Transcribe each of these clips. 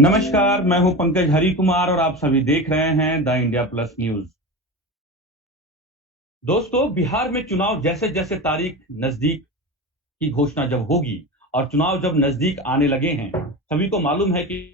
नमस्कार, मैं हूं पंकज हरि कुमार और आप सभी देख रहे हैं द इंडिया प्लस न्यूज। दोस्तों, बिहार में चुनाव जैसे जैसे तारीख नजदीक की घोषणा जब होगी और चुनाव जब नजदीक आने लगे हैं, सभी को मालूम है कि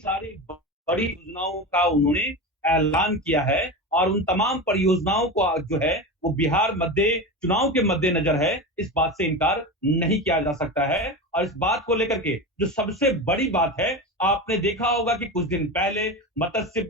सारी बड़ी योजनाओं का उन्होंने ऐलान किया है और उन तमाम परियोजनाओं को जो है वो बिहार मध्य चुनाव के मद्देनजर है। इस बात से इनकार नहीं किया जा सकता है। और इस बात को लेकर के जो सबसे बड़ी बात है, आपने देखा होगा कि कुछ दिन पहले मत्स्य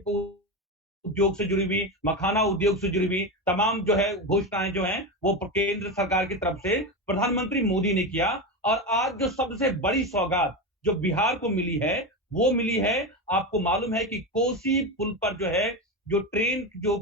उद्योग से जुड़ी हुई, मखाना उद्योग से जुड़ी हुई तमाम जो है घोषणाएं जो हैं वो केंद्र सरकार की तरफ से प्रधानमंत्री मोदी ने किया। और आज जो सबसे बड़ी सौगात जो बिहार को मिली है वो मिली है, आपको मालूम है कि कोसी पुल पर जो है जो ट्रेन जो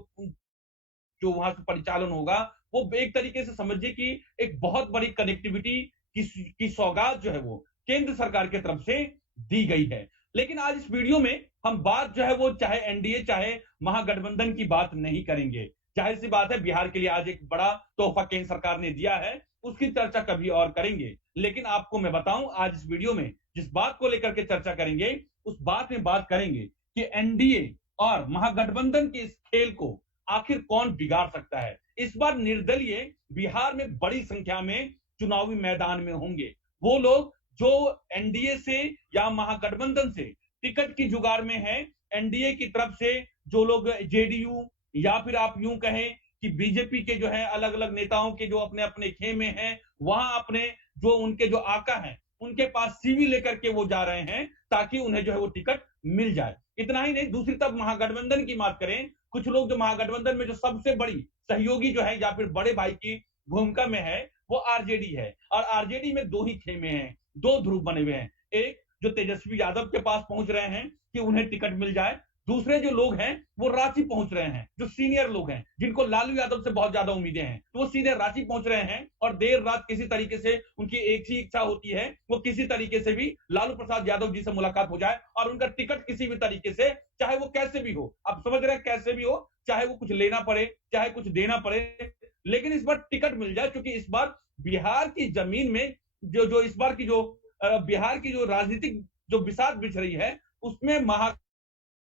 जो वहां से परिचालन होगा, वो एक तरीके से समझिए कि एक बहुत बड़ी कनेक्टिविटी की सौगात जो है वो केंद्र सरकार की तरफ से दी गई है। लेकिन आज इस वीडियो में हम बात जो है वो चाहे एनडीए चाहे महागठबंधन की बात नहीं करेंगे। जाहिर सी बात है, बिहार के लिए आज एक बड़ा तोहफा केंद्र सरकार ने दिया है, उसकी चर्चा कभी और करेंगे। लेकिन आपको मैं बताऊं, आज इस वीडियो में जिस बात को लेकर के चर्चा करेंगे उस बात में बात करेंगे कि एनडीए और महागठबंधन के इस खेल को आखिर कौन बिगाड़ सकता है। इस बार निर्दलीय बिहार में बड़ी संख्या में चुनावी मैदान में होंगे। वो लोग जो एनडीए से या महागठबंधन से टिकट की जुगाड़ में है, एनडीए की तरफ से जो लोग जेडीयू या फिर आप यूं कहें कि बीजेपी के जो है अलग अलग नेताओं के जो अपने अपने खेमे हैं, वहां अपने जो उनके जो आका हैं उनके पास सीवी लेकर के वो जा रहे हैं ताकि उन्हें जो है वो टिकट मिल जाए। इतना ही नहीं, दूसरी तरफ महागठबंधन की बात करें, कुछ लोग जो महागठबंधन में जो सबसे बड़ी सहयोगी जो है या फिर बड़े भाई की भूमिका में है वो आरजेडी है। और आरजेडी में दो ही खेमे हैं, दो ध्रुव बने हुए हैं। एक जो तेजस्वी यादव के पास पहुंच रहे हैं कि उन्हें टिकट मिल जाए, दूसरे जो लोग हैं वो रांची पहुंच रहे हैं, जो सीनियर लोग हैं जिनको लालू यादव से बहुत ज्यादा उम्मीदें हैं, तो वो सीधे रांची पहुंच रहे हैं और देर रात किसी तरीके से उनकी एक ही इच्छा होती है, वो किसी तरीके से भी लालू प्रसाद यादव जी से मुलाकात हो जाए और उनका टिकट किसी भी तरीके से, चाहे वो कैसे भी हो, आप समझ रहे हैं कैसे भी हो, चाहे वो कुछ लेना पड़े चाहे कुछ देना पड़े, लेकिन इस बार टिकट मिल जाए। क्योंकि इस बार बिहार की जमीन में जो जो इस बार की जो बिहार की जो राजनीतिक जो बिसात बिछ रही है उसमें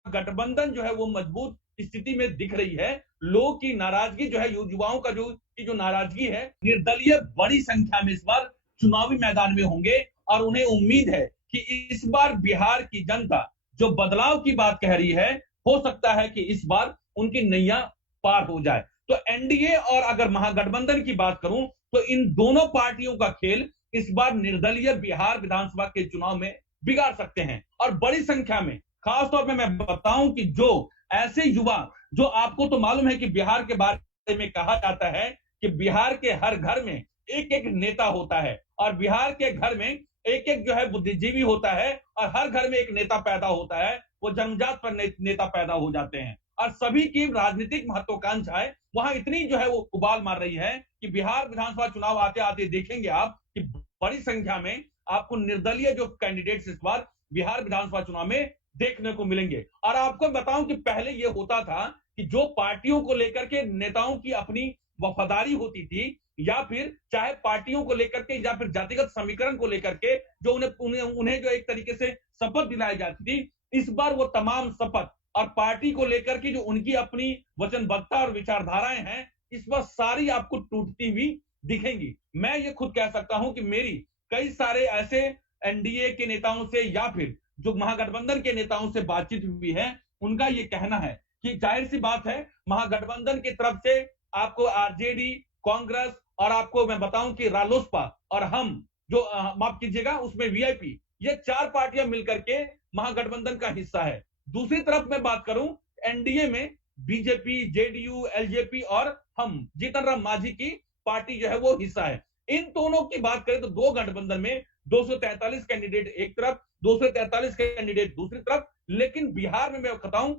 गठबंधन जो है वो मजबूत स्थिति में दिख रही है। लोगों की नाराजगी जो है, युवाओं का जो नाराजगी है, निर्दलीय बड़ी संख्या में इस बार चुनावी मैदान में होंगे और उन्हें उम्मीद है कि इस बार बिहार की जनता जो बदलाव की बात कह रही है, हो सकता है कि इस बार उनकी नैया पार हो जाए। तो एनडीए और अगर महागठबंधन की बात करूं तो इन दोनों पार्टियों का खेल इस बार निर्दलीय बिहार विधानसभा के चुनाव में बिगाड़ सकते हैं। और बड़ी संख्या में, खासतौर पे मैं बताऊं कि जो ऐसे युवा, जो आपको तो मालूम है कि बिहार के बारे में कहा जाता है कि बिहार के हर घर में एक एक नेता होता है और बिहार के घर में एक एक जो है बुद्धिजीवी होता है और हर घर में एक नेता पैदा होता है, वो जन्मजात पर नेता पैदा हो जाते हैं। और सभी की राजनीतिक महत्वाकांक्षाएं वहां इतनी जो है वो उबाल मार रही है कि बिहार विधानसभा चुनाव आते आते देखेंगे आप कि बड़ी संख्या में आपको निर्दलीय जो कैंडिडेट्स इस बार बिहार विधानसभा चुनाव में देखने को मिलेंगे। और आपको बताऊं कि पहले यह होता था कि जो पार्टियों को लेकर के नेताओं की अपनी वफादारी होती थी या फिर चाहे पार्टियों को लेकर के या फिर जातिगत समीकरण को लेकर के जो उन्हें जो एक तरीके से शपथ दिलाई जाती थी, इस बार वो तमाम शपथ और पार्टी को लेकर के जो उनकी अपनी वचनबद्धता और विचारधाराएं हैं, इस बार सारी आपको टूटती हुई दिखेंगी। मैं ये खुद कह सकता हूं कि मेरी कई सारे ऐसे एनडीए के नेताओं से या फिर जो महागठबंधन के नेताओं से बातचीत हुई है, उनका ये कहना है कि जाहिर सी बात है महागठबंधन की तरफ से आपको आरजेडी, कांग्रेस और आपको मैं बताऊं कि रालोसपा और हम जो माफ कीजिएगा उसमें वीआईपी, ये चार पार्टियां मिलकर के महागठबंधन का हिस्सा है। दूसरी तरफ मैं बात करूं, एनडीए में बीजेपी, जेडीयू, एलजेपी और हम जीतन राम मांझी की पार्टी जो है वो हिस्सा है। इन दोनों की बात करें तो दो गठबंधन में 243 कैंडिडेट एक तरफ, 243 कैंडिडेट दूसरी तरफ। लेकिन बिहार में मैं बताऊं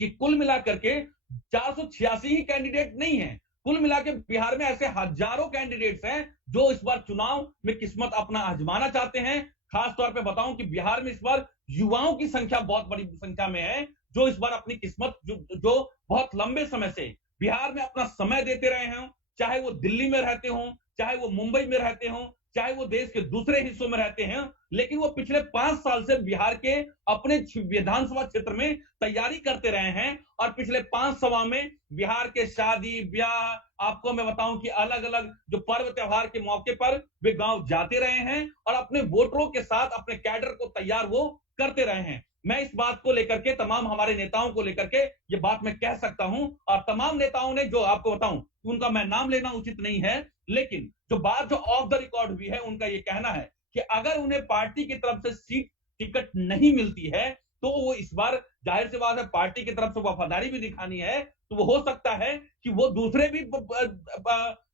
कि कुल मिलाकर के 486 ही कैंडिडेट नहीं है, कुल मिला के बिहार में ऐसे हजारों कैंडिडेट्स हैं जो इस बार चुनाव में किस्मत अपना आजमाना चाहते हैं। खास तौर पे बताऊं कि बिहार में इस बार युवाओं की संख्या बहुत बड़ी संख्या में है, जो इस बार अपनी किस्मत जो बहुत लंबे समय से बिहार में अपना समय देते रहे हैं, चाहे वो दिल्ली में रहते हों, चाहे वो मुंबई में रहते हों, चाहे वो देश के दूसरे हिस्सों में रहते हैं, लेकिन वो पिछले 5 साल से बिहार के अपने विधानसभा क्षेत्र में तैयारी करते रहे हैं। और पिछले 5 सभा में बिहार के शादी ब्याह, आपको मैं बताऊं कि अलग अलग जो पर्व त्योहार के मौके पर वे गांव जाते रहे हैं और अपने वोटरों के साथ अपने कैडर को तैयार वो करते रहे हैं। मैं इस बात को लेकर के तमाम हमारे नेताओं को लेकर के ये बात मैं कह सकता हूं, और तमाम नेताओं ने, जो आपको बताऊं उनका मैं नाम लेना उचित नहीं है, लेकिन जो बात जो ऑफ द रिकॉर्ड भी है, उनका ये कहना है कि अगर उन्हें पार्टी की तरफ से सीट टिकट नहीं मिलती है तो वो इस बार, जाहिर सी बात है, पार्टी की तरफ से वफादारी भी दिखानी है, तो वो हो सकता है कि वो दूसरे भी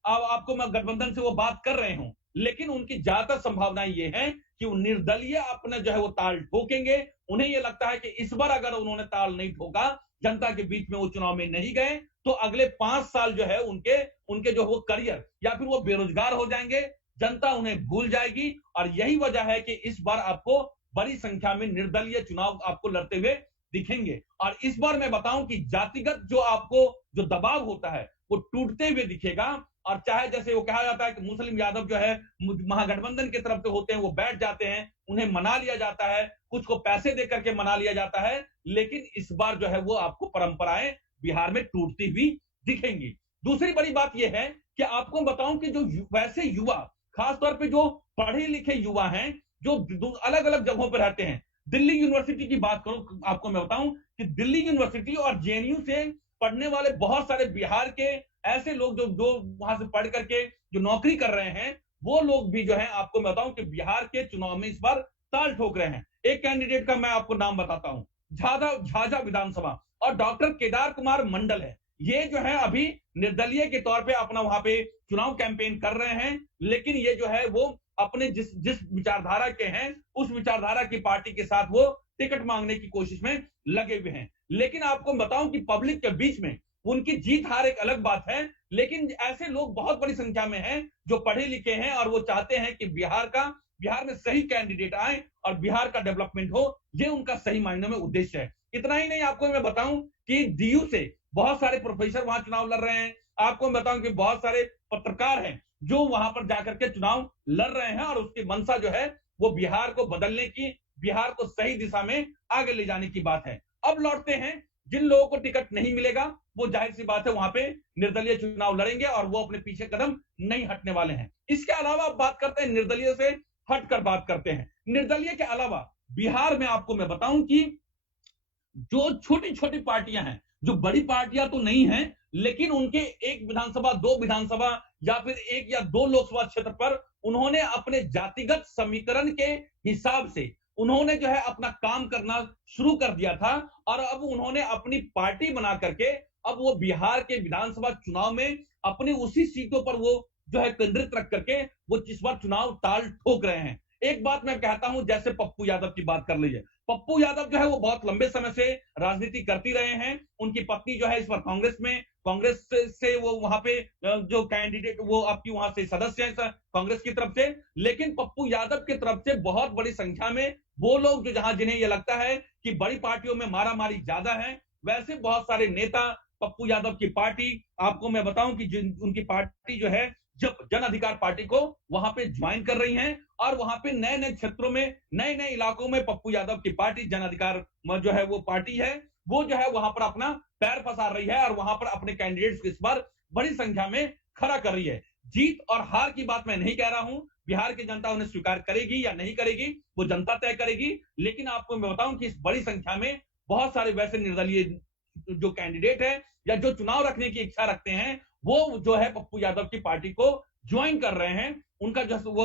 आपको मैं गठबंधन से वो बात कर रहे हूं, लेकिन उनकी ज्यादातर संभावनाएं ये हैं कि वो निर्दलीय अपने जो है वो ताल ठोकेंगे। उन्हें ये लगता है कि इस बार अगर उन्होंने ताल नहीं ठोका, जनता के बीच में वो चुनाव में नहीं गए, तो अगले 5 साल जो है उनके उनके जो वो करियर, या फिर वो बेरोजगार हो जाएंगे, जनता उन्हें भूल जाएगी। और यही वजह है कि इस बार आपको बड़ी संख्या में निर्दलीय चुनाव आपको लड़ते हुए दिखेंगे। और इस बार मैं बताऊं कि जातिगत जो आपको जो दबाव होता है वो टूटते हुए दिखेगा। और चाहे जैसे वो कहा जाता है कि मुस्लिम यादव जो है महागठबंधन की तरफ से होते हैं, वो बैठ जाते हैं, उन्हें मना लिया जाता है, कुछ को पैसे दे करके मना लिया जाता है, लेकिन इस बार जो है वो आपको परंपराएं बिहार में टूटती हुई दिखेंगी। दूसरी बड़ी बात यह है कि आपको बताऊं कि जो वैसे युवा, खासतौर पे जो पढ़े लिखे युवा हैं, जो अलग अलग जगहों पर रहते हैं, दिल्ली यूनिवर्सिटी की बात करूं, आपको मैं बताऊं कि दिल्ली यूनिवर्सिटी और जेएनयू से पढ़ने वाले बहुत सारे बिहार के ऐसे लोग जो जो वहां से पढ़ करके जो नौकरी कर रहे हैं, वो लोग भी जो है, आपको मैं बताऊं कि बिहार के चुनाव में इस बार ताल ठोक रहे हैं। एक कैंडिडेट का मैं आपको नाम बताता हूं, झाझा विधानसभा, और डॉक्टर केदार कुमार मंडल है। ये जो है अभी निर्दलीय के तौर पे अपना वहां पे चुनाव कैंपेन कर रहे हैं, लेकिन ये जो है वो अपने जिस जिस विचारधारा के हैं, उस विचारधारा की पार्टी के साथ वो टिकट मांगने की कोशिश में लगे हुए हैं। लेकिन आपको बताऊं कि पब्लिक के बीच में उनकी जीत हार एक अलग बात है, लेकिन ऐसे लोग बहुत बड़ी संख्या में हैं जो पढ़े लिखे हैं और वो चाहते हैं कि बिहार में सही कैंडिडेट आए और बिहार का डेवलपमेंट हो। ये उनका सही मायने में उद्देश्य है। इतना ही नहीं, आपको मैं बताऊं कि डीयू से बहुत सारे प्रोफेसर वहां चुनाव लड़ रहे हैं। आपको मैं बताऊं कि बहुत सारे पत्रकार हैं जो वहां पर जाकर के चुनाव लड़ रहे हैं, और उसकी मंशा जो है वो बिहार को बदलने की, बिहार को सही दिशा में आगे ले जाने की बात है। अब लौटते हैं, जिन लोगों को टिकट नहीं मिलेगा वो जाहिर सी बात है वहां पे निर्दलीय चुनाव लड़ेंगे और वो अपने पीछे कदम नहीं हटने वाले हैं। इसके अलावा आप बात करते हैं, निर्दलीय से हटकर बात करते हैं, निर्दलीय के अलावा बिहार में आपको मैं बताऊं कि जो छोटी छोटी पार्टियां हैं, जो बड़ी पार्टियां तो नहीं हैं, लेकिन उनके एक विधानसभा, दो विधानसभा, या फिर एक या दो लोकसभा क्षेत्र पर उन्होंने अपने जातिगत समीकरण के हिसाब से उन्होंने जो है अपना काम करना शुरू कर दिया था, और अब उन्होंने अपनी पार्टी बना करके अब वो बिहार के विधानसभा चुनाव में अपनी उसी सीटों पर वो जो है केंद्रित रख करके वो इस बार चुनाव ताल ठोक रहे हैं। एक बात मैं कहता हूं, जैसे पप्पू यादव की बात कर लीजिए, पप्पू यादव जो है वो बहुत लंबे समय से राजनीति करती रहे हैं। उनकी पत्नी जो है इस बार कांग्रेस से वो वहां पे जो कैंडिडेट, वो आपकी वहां से सदस्य है कांग्रेस की तरफ से। लेकिन पप्पू यादव की तरफ से बहुत बड़ी संख्या में वो लोग जो जहां जिन्हें ये लगता है कि बड़ी पार्टियों में मारामारी ज्यादा है, वैसे बहुत सारे नेता पप्पू यादव की पार्टी, आपको मैं बताऊं कि उनकी पार्टी जो है जब जन अधिकार पार्टी को वहां पे ज्वाइन कर रही हैं, और वहां पे नए नए क्षेत्रों में, नए नए इलाकों में पप्पू यादव की पार्टी जन अधिकार जो है वो पार्टी है, वो जो है वहां पर अपना पैर पसार रही है और वहां पर अपने कैंडिडेट्स को इस बार बड़ी संख्या में खड़ा कर रही है। जीत और हार की बात मैं नहीं कह रहा हूं, बिहार की जनता उन्हें स्वीकार करेगी या नहीं करेगी वो जनता तय करेगी, लेकिन आपको मैं बताऊं कि इस बड़ी संख्या में बहुत सारे वैसे निर्दलीय जो कैंडिडेट है या जो चुनाव रखने की इच्छा रखते हैं, वो जो है पप्पू यादव की पार्टी को ज्वाइन कर रहे हैं, उनका जो वो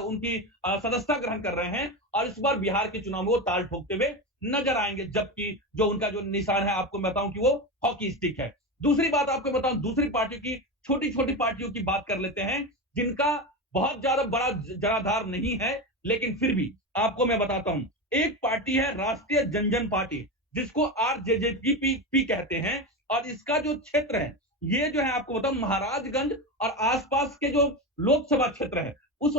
उनकी सदस्यता ग्रहण कर रहे हैं, और इस बार बिहार के चुनाव में वो ताल ठोकते हुए नजर आएंगे। जबकि जो उनका जो निशान है, आपको बताऊं कि वो हॉकी स्टिक है। दूसरी बात आपको बताऊं, दूसरी पार्टियों की, छोटी छोटी पार्टियों की बात कर लेते हैं, जिनका बहुत ज्यादा बड़ा जनाधार नहीं है, लेकिन फिर भी आपको मैं बताता हूं। एक पार्टी है राष्ट्रीय जनजन पार्टी, जिसको RJJP कहते हैं, और इसका जो क्षेत्र है ये जो है आपको बताऊं महाराजगंज और आसपास के जो लोकसभा क्षेत्र है उस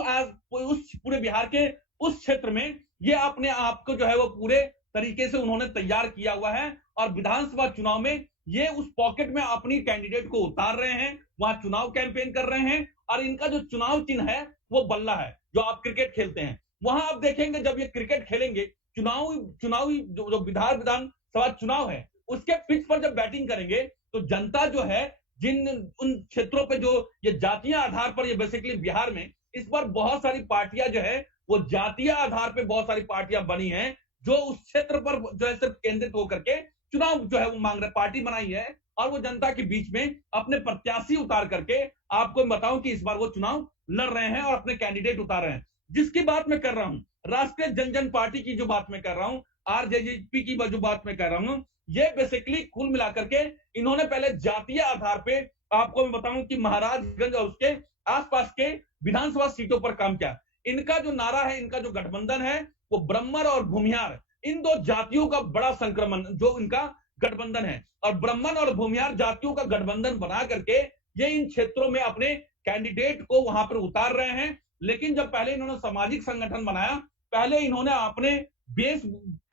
पूरे बिहार के उस क्षेत्र में ये अपने आप को जो है वो पूरे तरीके से उन्होंने तैयार किया हुआ है और विधानसभा चुनाव में ये उस पॉकेट में अपनी कैंडिडेट को उतार रहे हैं, वहां चुनाव कैंपेन कर रहे हैं और इनका जो चुनाव चिन्ह है वो बल्ला है। जो आप क्रिकेट खेलते हैं वहां आप देखेंगे जब ये क्रिकेट खेलेंगे चुनावी जो विधानसभा चुनाव है उसके पिच पर जब बैटिंग करेंगे तो जनता जो है जिन उन क्षेत्रों पे जो ये जातीय आधार पर ये बेसिकली बिहार में इस बार बहुत सारी पार्टियां जो है वो जातीय आधार पे बहुत सारी पार्टियां बनी हैं जो उस क्षेत्र पर जो है सिर्फ केंद्रित होकर के चुनाव जो है वो मांग रहे पार्टी बनाई है और वो जनता के बीच में अपने प्रत्याशी उतार करके आपको बताऊं कि इस बार वो चुनाव लड़ रहे हैं और अपने कैंडिडेट उतार रहे हैं। जिसकी बात मैं कर रहा हूं राष्ट्रीय जनजन पार्टी की जो बात मैं कर रहा हूं आरजेजेपी की जो बात मैं कर रहा हूं ये बेसिकली कुल मिलाकर के इन्होंने पहले जातीय आधार पे आपको मैं बताऊं कि महाराजगंज और उसके आसपास के विधानसभा सीटों पर काम किया। इनका जो नारा है इनका जो गठबंधन है वो ब्राह्मण और भूमिहार इन दो जातियों का बड़ा संक्रमण जो इनका गठबंधन है और ब्राह्मण और भूमिहार जातियों का गठबंधन बना करके ये इन क्षेत्रों में अपने कैंडिडेट को वहां पर उतार रहे हैं। लेकिन जब पहले इन्होंने सामाजिक संगठन बनाया पहले इन्होंने अपने बेस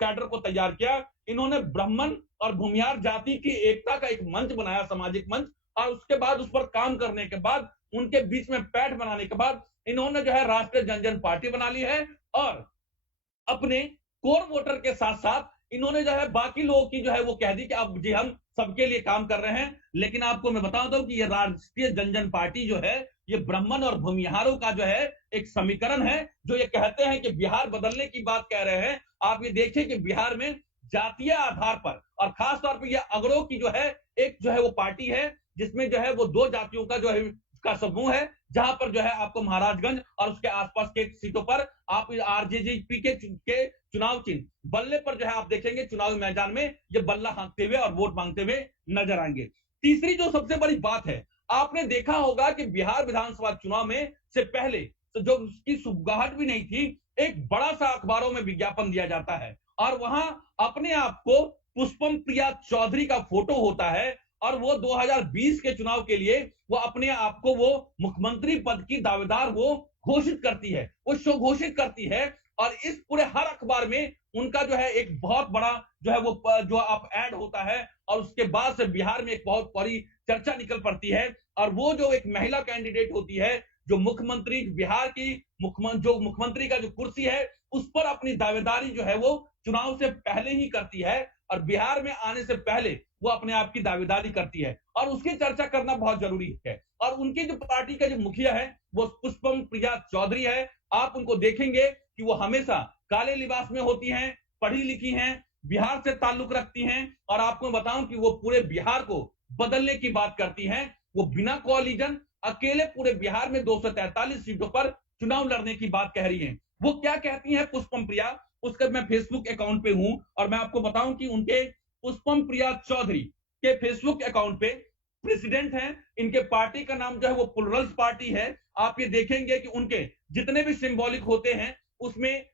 कैडर को तैयार किया, इन्होंने ब्राह्मण और भूमिहार जाति की एकता का एक मंच बनाया सामाजिक मंच और उसके बाद उस पर काम करने के बाद उनके बीच में पैठ बनाने के बाद इन्होंने जो है राष्ट्रीय जनजन पार्टी बना ली है और अपने कोर वोटर के साथ साथ इन्होंने जो है बाकी लोगों की जो है वो कह दी कि अब जी हम सबके लिए काम कर रहे हैं। लेकिन आपको मैं बता दूं कि ये राष्ट्रीय जनजन पार्टी जो है ये ब्राह्मण और भूमिहारों का जो है एक समीकरण है जो ये कहते हैं कि बिहार बदलने की बात कह रहे हैं। आप ये देखिए कि बिहार में जातीय आधार पर और खास तौर पर यह अगड़ों की जो है एक जो है वो पार्टी है जिसमें जो है वो दो जातियों का जो है का समूह है जहां पर जो है आपको महाराजगंज और उसके आसपास के सीटों पर आप आरजेजेपी के चुनाव चिन्ह बल्ले पर जो है आप देखेंगे चुनावी मैदान में ये बल्ला हाँकते हुए और वोट मांगते हुए नजर आएंगे। तीसरी जो सबसे बड़ी बात है आपने देखा होगा कि बिहार विधानसभा चुनाव में से पहले तो जो उसकी सुगबुगाहट भी नहीं थी एक बड़ा सा अखबारों में विज्ञापन दिया जाता है और वहां अपने आप को पुष्पम प्रिया चौधरी का फोटो होता है और वो 2020 के चुनाव के लिए वो अपने आप को वो मुख्यमंत्री पद की दावेदार वो घोषित करती है, वो शो घोषित करती है और इस पूरे हर अखबार में उनका जो है एक बहुत बड़ा जो है वो जो आप ऐड होता है और उसके बाद से बिहार में एक बहुत बड़ी चर्चा निकल पड़ती है और वो जो एक महिला कैंडिडेट होती है जो मुख्यमंत्री बिहार की मुख्यमंत्री का जो कुर्सी है उस पर अपनी दावेदारी जो है वो चुनाव से पहले ही करती है और बिहार में आने से पहले वो अपने आप की दावेदारी करती है और उसकी चर्चा करना बहुत जरूरी है। और उनकी जो पार्टी का जो मुखिया है वो पुष्पम प्रिया चौधरी है। आप उनको देखेंगे कि वो हमेशा काले लिबास में होती हैं, पढ़ी लिखी हैं, बिहार से ताल्लुक रखती हैं और आपको बताऊं कि वो पूरे बिहार को बदलने की बात करती हैं। वो बिना कोलिजन अकेले पूरे बिहार में 243 सीटों पर चुनाव लड़ने की बात कह रही हैं। वो क्या कहती हैं पुष्पम प्रिया उसका मैं फेसबुक अकाउंट पे हूं और मैं आपको बताऊं कि उनके पुष्पम प्रिया चौधरी के फेसबुक अकाउंट पे प्रेसिडेंट हैं। इनके पार्टी का नाम जो है वो प्लुरल्स पार्टी है। आप ये देखेंगे कि उनके जितने भी सिंबॉलिक होते हैं उसमें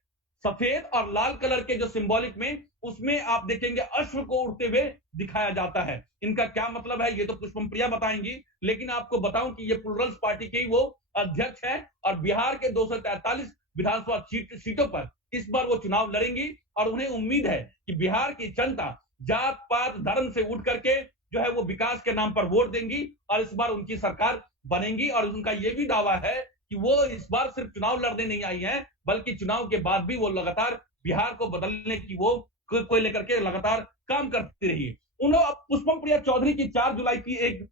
सफेद और लाल कलर के जो सिंबॉलिक में उसमें आप देखेंगे अश्व को उड़ते हुए दिखाया जाता है। इनका क्या मतलब है ये तो पुष्पम प्रिया बताएंगी लेकिन आपको बताऊं कि ये प्लुरल्स पार्टी के वो अध्यक्ष है और बिहार के 243 विधानसभा सीटों पर इस बार वो चुनाव लड़ेंगी और उन्हें उम्मीद है कि बिहार की जनता जात पात धर्म से उठ करके जो है वो विकास के नाम पर वोट देंगी और इस बार उनकी सरकार बनेगी। और उनका ये भी दावा है कि वो इस बार सिर्फ चुनाव लड़ने नहीं आई है बल्कि चुनाव के बाद भी वो लगातार बिहार को बदलने की वो को लेकर के लगातार काम करती रही। उन्होंने पुष्पम प्रिया चौधरी की 4 जुलाई की एक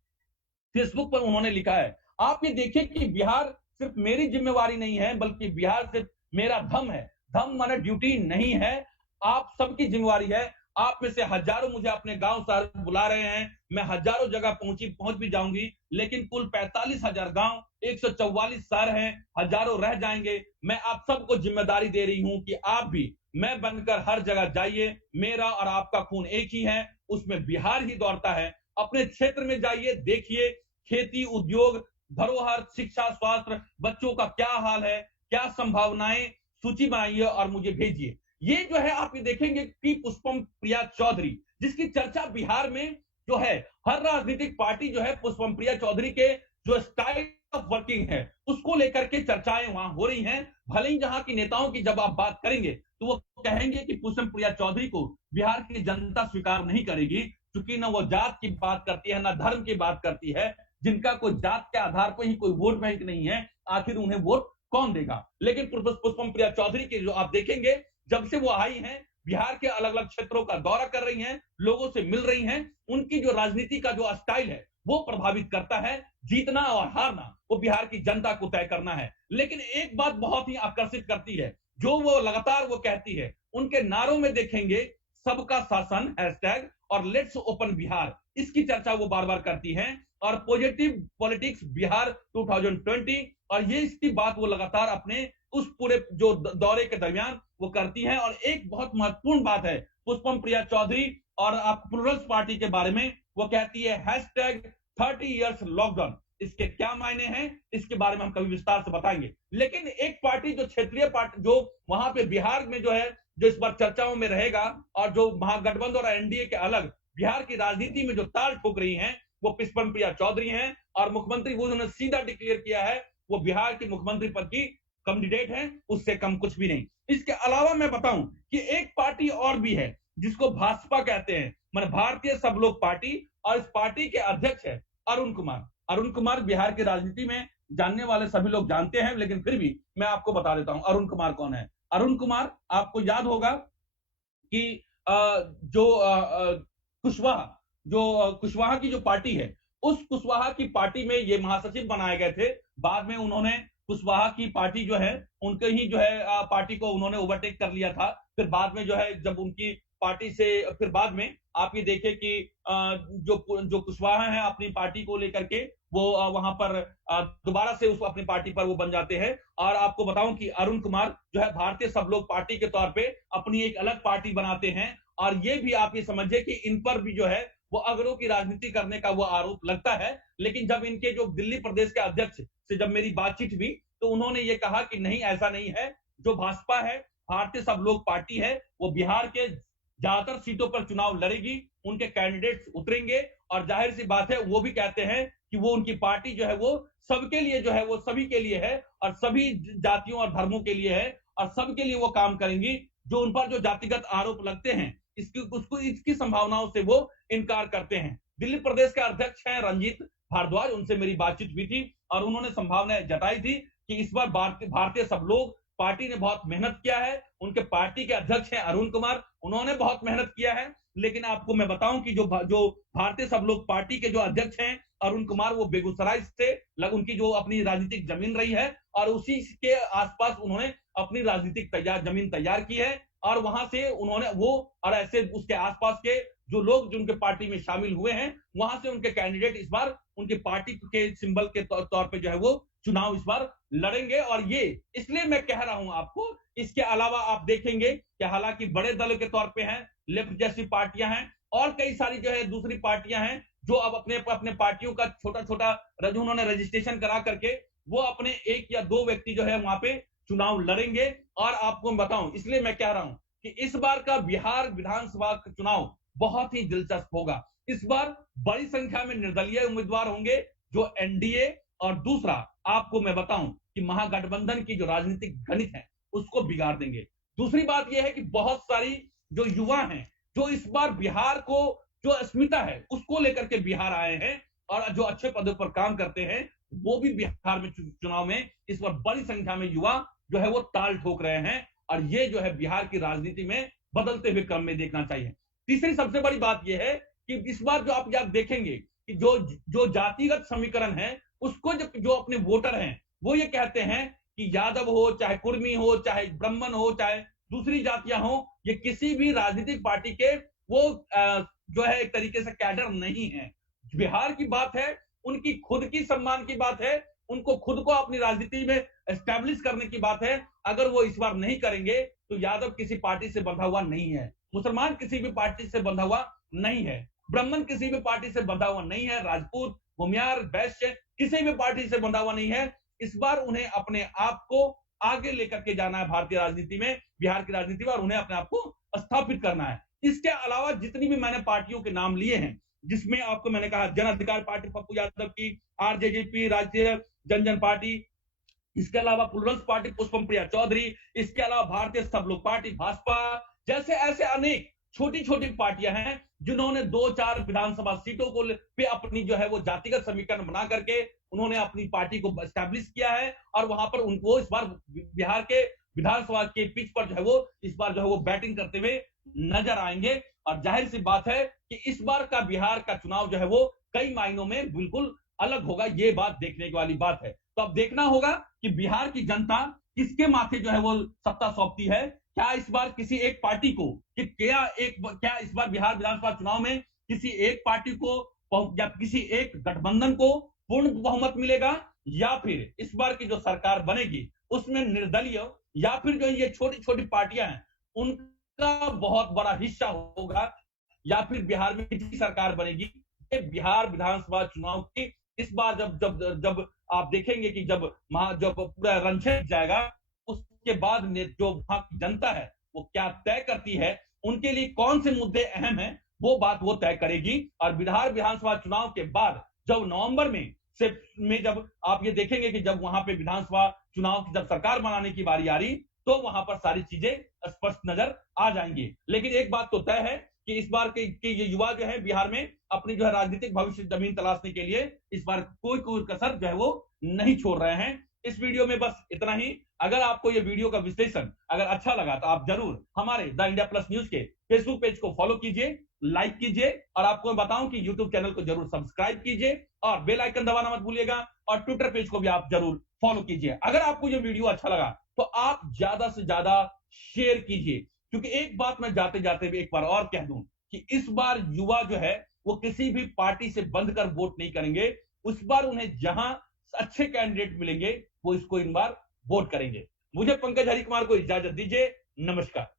फेसबुक पर उन्होंने लिखा है आप ये देखिए कि बिहार सिर्फ मेरी जिम्मेवारी नहीं है बल्कि बिहार सिर्फ मेरा धम है। धम माने ड्यूटी नहीं है, आप सबकी जिम्मेवारी है। आप में से हजारों मुझे अपने गांव शहर बुला रहे हैं, मैं हजारों जगह पहुंच भी जाऊंगी लेकिन कुल 45,000 गांव 144 शहर हैं, हजारों रह जाएंगे। मैं आप सबको जिम्मेदारी दे रही हूं कि आप भी मैं बनकर हर जगह जाइए। मेरा और आपका खून एक ही है, उसमें बिहार ही दौड़ता है। अपने क्षेत्र में जाइए, देखिए खेती उद्योग धरोहर शिक्षा स्वास्थ्य बच्चों का क्या हाल है, क्या संभावनाएं, सूची बनाइए और मुझे भेजिए। ये जो है आप ये देखेंगे कि पुष्पम प्रिया चौधरी जिसकी चर्चा बिहार में जो है हर राजनीतिक पार्टी जो है पुष्पम प्रिया चौधरी के जो स्टाइल ऑफ वर्किंग है उसको लेकर के चर्चाएं वहां हो रही हैं। भले ही जहां की नेताओं की जब आप बात करेंगे तो वो कहेंगे कि पुष्पम प्रिया चौधरी को बिहार की जनता स्वीकार नहीं करेगी, क्योंकि ना वो जात की बात करती है ना धर्म की बात करती है। जिनका कोई जात के आधार पर ही कोई वोट बैंक नहीं है, आखिर उन्हें वोट कौन देगा। लेकिन पुष्पम प्रिया चौधरी की जो आप देखेंगे, जब से वो आई हैं बिहार के अलग अलग क्षेत्रों का दौरा कर रही हैं, लोगों से मिल रही हैं, उनकी जो राजनीति का जो स्टाइल है वो प्रभावित करता है। जीतना और हारना वो बिहार की जनता को तय करना है। लेकिन एक बात बहुत ही आकर्षित करती है, जो वो लगातार वो कहती है, उनके नारों में देखेंगे सबका शासन हैशटैग और लेट्स ओपन बिहार, इसकी चर्चा वो बार बार करती हैं। और पॉजिटिव पॉलिटिक्स बिहार 2020, और ये इसकी बात वो लगातार अपने उस पूरे जो दौरे के दरमियान वो करती हैं। और एक बहुत महत्वपूर्ण बात है पुष्पम प्रिया चौधरी और आप प्लूरल्स पार्टी के बारे में, वो कहती है हैशटैग 30 इयर्स लॉकडाउन। इसके क्या मायने हैं इसके बारे में हम कभी विस्तार से बताएंगे। लेकिन एक पार्टी जो क्षेत्रीय पार्टी जो वहां पे बिहार में जो है, जो इस बार चर्चाओं में रहेगा और जो महागठबंधन और एनडीए के अलग बिहार की राजनीति में जो ताल ठोक रही हैं, वो पुष्पम प्रिया चौधरी हैं। और मुख्यमंत्री वो उन्होंने सीधा डिक्लेयर किया है वो बिहार की मुख्यमंत्री पद की कैंडिडेट है, उससे कम कुछ भी नहीं। इसके अलावा मैं बताऊं कि एक पार्टी और भी है जिसको भाजपा कहते हैं, माने भारतीय सब लोग पार्टी, और इस पार्टी के अध्यक्ष है अरुण कुमार। अरुण कुमार बिहार की राजनीति में जानने वाले सभी लोग जानते हैं, लेकिन फिर भी मैं आपको बता देता हूं अरुण कुमार कौन है। अरुण कुमार, आपको याद होगा कि जो कुशवाहा, जो कुशवाहा की जो पार्टी है, उस कुशवाहा की पार्टी में ये महासचिव बनाए गए थे। बाद में उन्होंने कुशवाहा की पार्टी जो है उनके ही जो है पार्टी को उन्होंने ओवरटेक कर लिया था। फिर बाद में जो है जब उनकी पार्टी से फिर बाद में आप ये देखें कि जो कुशवाहा है अपनी पार्टी को लेकर के वो वहां पर दोबारा से उस अपनी पार्टी पर वो बन जाते हैं। और आपको बताऊं कि अरुण कुमार जो है भारतीय सब लोग पार्टी के तौर पे अपनी एक अलग पार्टी बनाते हैं। और ये भी आप ये समझिए कि इन पर भी जो है वो अगरों की राजनीति करने का वो आरोप लगता है। लेकिन जब इनके जो दिल्ली प्रदेश के अध्यक्ष से जब मेरी बातचीत हुई तो उन्होंने ये कहा कि नहीं, ऐसा नहीं है। जो भाजपा है, भारतीय सब लोग पार्टी है, वो बिहार के ज्यादातर सीटों पर चुनाव लड़ेगी, उनके कैंडिडेट्स उतरेंगे। और जाहिर सी बात है वो भी कहते हैं कि वो उनकी पार्टी जो है वो सबके लिए जो है वो सभी के लिए है और सभी जातियों और धर्मों के लिए है और सबके लिए वो काम करेंगी। जो उन पर जो जातिगत आरोप लगते हैं इसकी संभावनाओं से वो इनकार करते हैं। दिल्ली प्रदेश के अध्यक्ष हैं रंजीत भारद्वाज, उनसे मेरी बातचीत हुई थी और उन्होंने संभावनाएं जताई थी कि इस बार भारतीय सब लोग पार्टी ने बहुत मेहनत किया है। उनके पार्टी के अध्यक्ष हैं अरुण कुमार, उन्होंने बहुत मेहनत किया है। लेकिन आपको मैं बताऊं कि जो भारतीय सब लोग पार्टी के जो अध्यक्ष हैं अरुण कुमार, वो बेगूसराय से उनकी जो अपनी राजनीतिक जमीन रही है और उसी के आसपास उन्होंने अपनी राजनीतिक जमीन तैयार की है। और वहां से उन्होंने वो और ऐसे उसके आसपास के जो लोग जो उनके पार्टी में शामिल हुए हैं, वहां से उनके कैंडिडेट इस बार उनकी पार्टी के सिंबल के तौर पे जो है वो चुनाव इस बार लड़ेंगे। और ये इसलिए मैं कह रहा हूं आपको। इसके अलावा आप देखेंगे कि हालांकि बड़े दल के तौर पे हैं, लेफ्ट जैसी पार्टियां हैं और कई सारी जो है दूसरी पार्टियां हैं जो अब अपने अपने पार्टियों का छोटा छोटा उन्होंने रजिस्ट्रेशन करा करके वो अपने एक या दो व्यक्ति जो है वहां पे चुनाव लड़ेंगे। और आपको बताऊं, इसलिए मैं कह रहा हूं कि इस बार का बिहार विधानसभा चुनाव बहुत ही दिलचस्प होगा। इस बार बड़ी संख्या में निर्दलीय उम्मीदवार होंगे जो एनडीए, और दूसरा आपको मैं बताऊं कि महागठबंधन की जो राजनीतिक गणित है उसको बिगाड़ देंगे। दूसरी बात यह है कि बहुत सारी जो युवा हैं जो इस बार बिहार को जो अस्मिता है उसको लेकर के बिहार आए हैं और जो अच्छे पदों पर काम करते हैं, वो भी बिहार में चुनाव में इस बार बड़ी संख्या में युवा जो है वो ताल ठोक रहे हैं। और ये जो है बिहार की राजनीति में बदलते हुए क्रम में देखना चाहिए। तीसरी सबसे बड़ी बात यह है कि इस बार जो आप देखेंगे कि जो जातिगत समीकरण है उसको जो अपने वोटर हैं वो ये कहते हैं कि यादव हो, चाहे कुर्मी हो, चाहे ब्राह्मण हो, चाहे दूसरी जातियां हो, ये किसी भी राजनीतिक पार्टी के वो जो है एक तरीके से कैडर नहीं है। बिहार की बात है, उनकी खुद की सम्मान की बात है, उनको खुद को अपनी राजनीति में एस्टैब्लिश करने की बात है। अगर वो इस बार नहीं करेंगे तो यादव किसी पार्टी से बंधा हुआ नहीं है, मुसलमान किसी भी पार्टी से बंधा हुआ नहीं है, ब्राह्मण किसी भी पार्टी से बंधा हुआ नहीं है, राजपूत, भूमियार, वैश्य किसी भी पार्टी से बंधा हुआ नहीं है। इस बार उन्हें अपने आप को आगे लेकर के जाना है भारतीय राजनीति में, बिहार की राजनीति में, और उन्हें अपने आप को स्थापित करना है। इसके अलावा जितनी भी मैंने पार्टियों के नाम लिए हैं जिसमें आपको मैंने कहा जन अधिकार पार्टी पप्पू यादव की, आरजेजेपी राष्ट्रीय जनजन पार्टी, इसके अलावा प्लुरल्स पार्टी पुष्पम प्रिया चौधरी, इसके अलावा भारतीय सब लोग पार्टी भाजपा, जैसे ऐसे अनेक छोटी छोटी पार्टियां हैं जिन्होंने 2-4 विधानसभा सीटों को पे अपनी जो है वो जातिगत समीकरण बना करके उन्होंने अपनी पार्टी को एस्टैब्लिश किया है और वहां पर उनको इस बार बिहार के विधानसभा के पिच पर जो है वो इस बार जो है वो बैटिंग करते हुए नजर आएंगे। और जाहिर सी बात है कि इस बार का बिहार का चुनाव जो है वो कई मायनों में बिल्कुल अलग होगा, ये बात देखने वाली बात है। तो अब देखना होगा कि बिहार की जनता किसके माथे जो है वो सत्ता सौंपती है। क्या इस बार किसी एक पार्टी को कि क्या इस बार बिहार विधानसभा चुनाव में किसी एक पार्टी को या किसी एक गठबंधन को पूर्ण बहुमत मिलेगा, या फिर इस बार की जो सरकार बनेगी उसमें निर्दलीय या फिर जो ये छोटी छोटी पार्टियां हैं उनका बहुत बड़ा हिस्सा होगा, या फिर बिहार में किसी सरकार बनेगी। बिहार विधानसभा चुनाव की इस बार जब जब जब आप देखेंगे कि जब पूरा रण छिड़ जाएगा उसके बाद जो वहां की जनता है वो क्या तय करती है, उनके लिए कौन से मुद्दे अहम हैं वो बात वो तय करेगी। और बिहार विधानसभा चुनाव के बाद जब नवंबर में जब आप ये देखेंगे कि जब वहां पे विधानसभा चुनाव की जब सरकार बनाने की बारी आ रही तो वहां पर सारी चीजें स्पष्ट नजर आ जाएंगी। लेकिन एक बात तो तय है कि इस बार के ये युवा जो है बिहार में अपनी जो है राजनीतिक भविष्य जमीन तलाशने के लिए इस बार कोई कसर जो है वो नहीं छोड़ रहे हैं। इस वीडियो में बस इतना ही। अगर आपको ये वीडियो का विश्लेषण अगर अच्छा लगा तो आप जरूर हमारे द इंडिया प्लस न्यूज के फेसबुक पेज को फॉलो कीजिए, लाइक कीजिए, और आपको मैं बताऊं कि यूट्यूब चैनल को जरूर सब्सक्राइब कीजिए और बेल आइकन दबाना मत भूलिएगा, और ट्विटर पेज को भी आप जरूर फॉलो कीजिए। अगर आपको ये वीडियो अच्छा लगा तो आप ज्यादा से ज्यादा शेयर कीजिए, क्योंकि एक बात मैं जाते जाते भी एक बार और कह दूं कि इस बार युवा जो है वो किसी भी पार्टी से बंध कर वोट नहीं करेंगे। उस बार उन्हें जहां अच्छे कैंडिडेट मिलेंगे वो इसको इन बार वोट करेंगे। मुझे पंकज हरिकुमार को इजाजत दीजिए। नमस्कार।